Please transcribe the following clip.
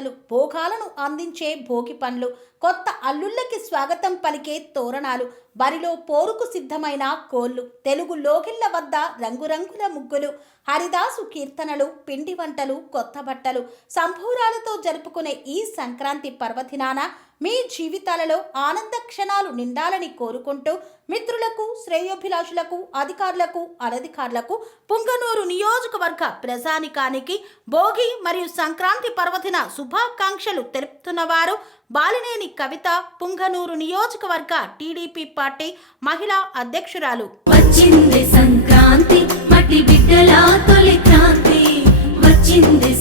వంటలు, భోగాలను అందించే భోగి పండ్లు, కొత్త అల్లుళ్ళకి స్వాగతం పలికే తోరణాలు, బరిలో పోరుకు సిద్ధమైన కోళ్ళు, తెలుగు లోగిళ్ల వద్ద రంగురంగుల ముగ్గులు, హరిదాసు కీర్తనలు, పిండి వంటలు, కొత్త బట్టలు, సంబూరాలతో జరుపుకునే ఈ సంక్రాంతి పర్వదినాన మీ జీవితాలలో ఆనంద క్షణాలు నిండాలని కోరుకుంటూ మిత్రులకు, శ్రేయోభిలాషులకు, అధికారులకు, అనధికారులకు, పుంగనూరు నియోజకవర్గ ప్రజానికానికి భోగి మరియు సంక్రాంతి పర్వదిన శుభాకాంక్షలు తెలుపుతున్నవారు బాలినేని కవిత, పుంగనూరు నియోజకవర్గ టీడీపీ పార్టీ మహిళా అధ్యక్షురాలు. వచ్చింది సంక్రాంతి, మట్టి బిడ్డల తొలి క్రాంతి, వచ్చింది